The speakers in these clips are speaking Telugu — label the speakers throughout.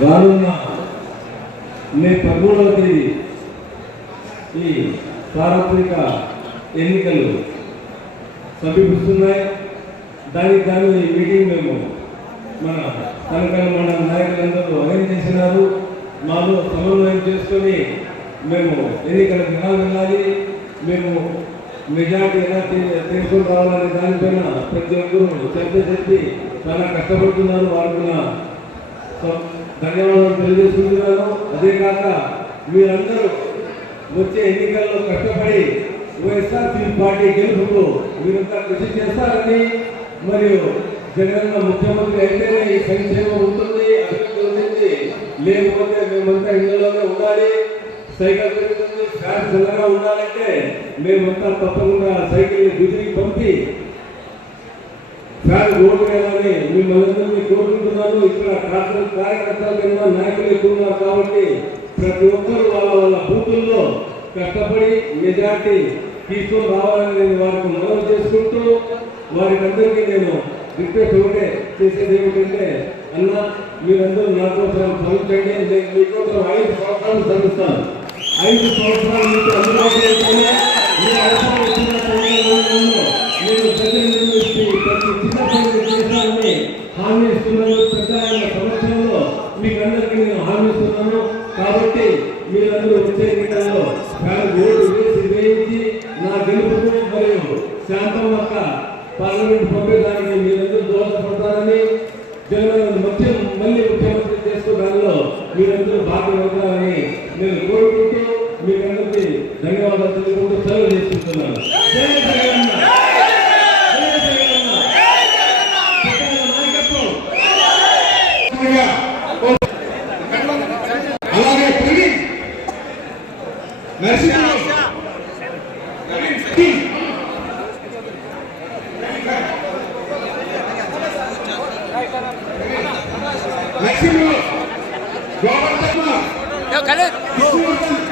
Speaker 1: రానున్న మే పదమూడవ తేదీ ఈ సార్వత్రిక ఎన్నికలు సమీపిస్తున్నాయి. దానికి దాని మీటింగ్ మేము మన తనకల మండల నాయకులందరూ అరేంజ్ చేసినారు. మాలో సమన్వయం చేసుకొని మేము ఎన్నికలకు ఎలా వెళ్ళాలి. మేము మెజార్టీ ఎలా తీ- తీసుకొని రావాలనే దానిపైన ప్రతి ఒక్కరూ చర్చ చెప్పి చాలా కష్టపడుతున్నారు. వారికి ధన్యవాదాలు తెలియజేస్తున్నాను అదే కాక మీరందరూ వచ్చే ఎన్నికల్లో కష్టపడి వైఎస్ఆర్సీ పార్టీ గెలుపుకు మీరంతా కృషి చేస్తారని మరియు జగన్ ముఖ్యమంత్రి అయితేనే ఈ సంక్షేమం ఉంటుంది అభివృద్ధి ఉంటుంది. లేకపోతే మేమంతా ఇళ్ళలోనే ఉండాలి సైకిల్ పెరుగుతుంది ఫ్యాన్ చల్లగా ఉండాలంటే మేమంతా తప్పకుండా సైకిల్ని గుదిరికి పంపి ఫ్యాన్ రోడ్డు వేయాలని మిమ్మల్ని కోరుకుంటున్నాను. ఇక్కడ కార్య కార్యకర్తలు కింద నాయకులు ఎక్కువ కాబట్టి ప్రతి ఒక్కరు వాళ్ళ వాళ్ళ బూతుల్లో కష్టపడి మెజార్టీ తీసుకొని రావాలని నేను వారికి మనవి చేసుకుంటూ వారికి అందరికీ నేను రిక్వెస్ట్ ఒకటే చేసేది ఏమిటంటే అన్న మీరందరూ నా కోసం చదువుతండి నేను మీకోసం ఐదు సంవత్సరాలు చదువుతాను ఐదు సంవత్సరాలు మీకు అందుబాటులో హామీ ఇస్తున్నాను ప్రతి ఆయన సంవత్సరంలో మీకు అందరికీ నేను హామీ ఇస్తున్నాను. కాబట్టి
Speaker 2: Go, Khalid! Go!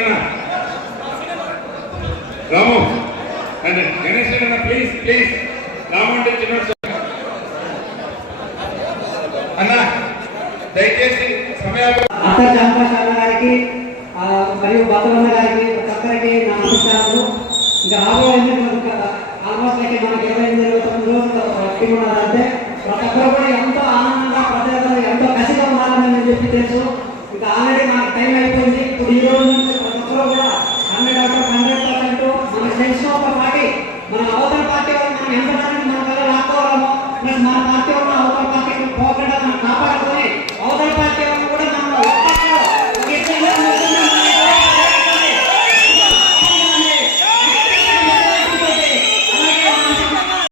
Speaker 2: గణేష్ అన్న ప్లీజ్ ప్లీజ్ రామంటే చిన్న అన్న దయచేసి సమయాలు
Speaker 3: అత్త చంపశాల గారికి మరియు బసవన్న గారికి ఒక్కొక్కరికి నా నమస్కారాలు. ఇంకా రాబోయే ఆల్మోస్ట్ అయితే మనకి ఇరవై ఎనిమిది ఇరవై తొమ్మిది రోజులు